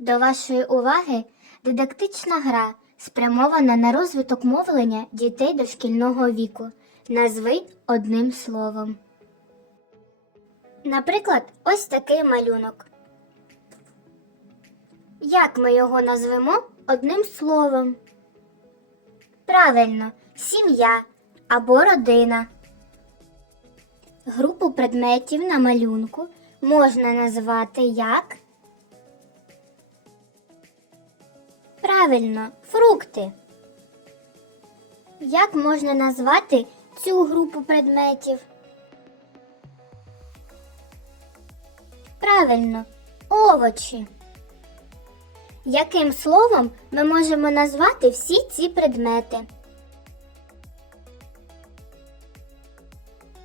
До вашої уваги дидактична гра, спрямована на розвиток мовлення дітей дошкільного віку. Назви одним словом. Наприклад, ось такий малюнок. Як ми його назвемо одним словом? Правильно, сім'я або родина. Групу предметів на малюнку можна назвати як Правильно, фрукти. Як можна назвати цю групу предметів? Правильно, овочі. Яким словом ми можемо назвати всі ці предмети?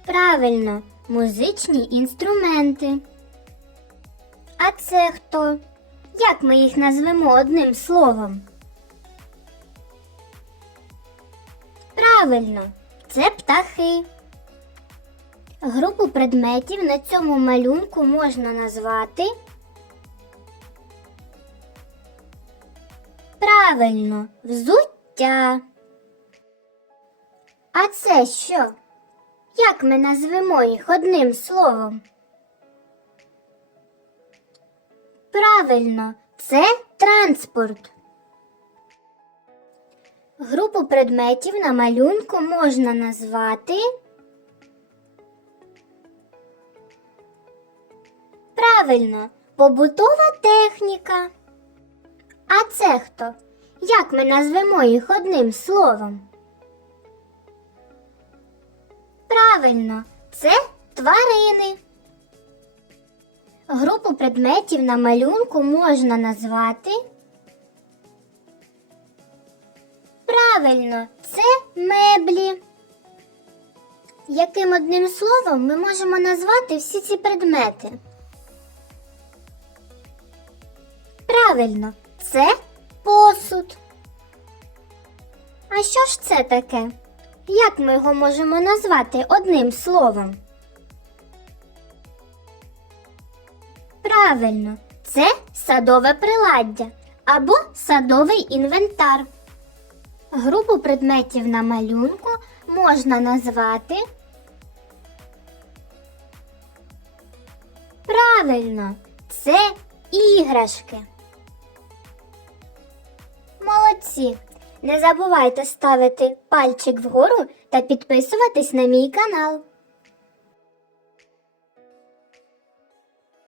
Правильно, музичні інструменти. А це хто? Як ми їх назвемо одним словом? Правильно, це птахи. Групу предметів на цьому малюнку можна назвати. Правильно, взуття. А це що? Як ми назвемо їх одним словом? Правильно, це транспорт. Групу предметів на малюнку можна назвати. Правильно, побутова техніка. А це хто? Як ми назвемо їх одним словом? Правильно, це тварини. Групу предметів на малюнку можна назвати. Правильно, це меблі. Яким одним словом ми можемо назвати всі ці предмети? Правильно, це посуд. А що ж це таке? Як ми його можемо назвати одним словом? Правильно, це садове приладдя або садовий інвентар. Групу предметів на малюнку можна назвати. Правильно, це іграшки. Молодці! Не забувайте ставити пальчик вгору та підписуватись на мій канал.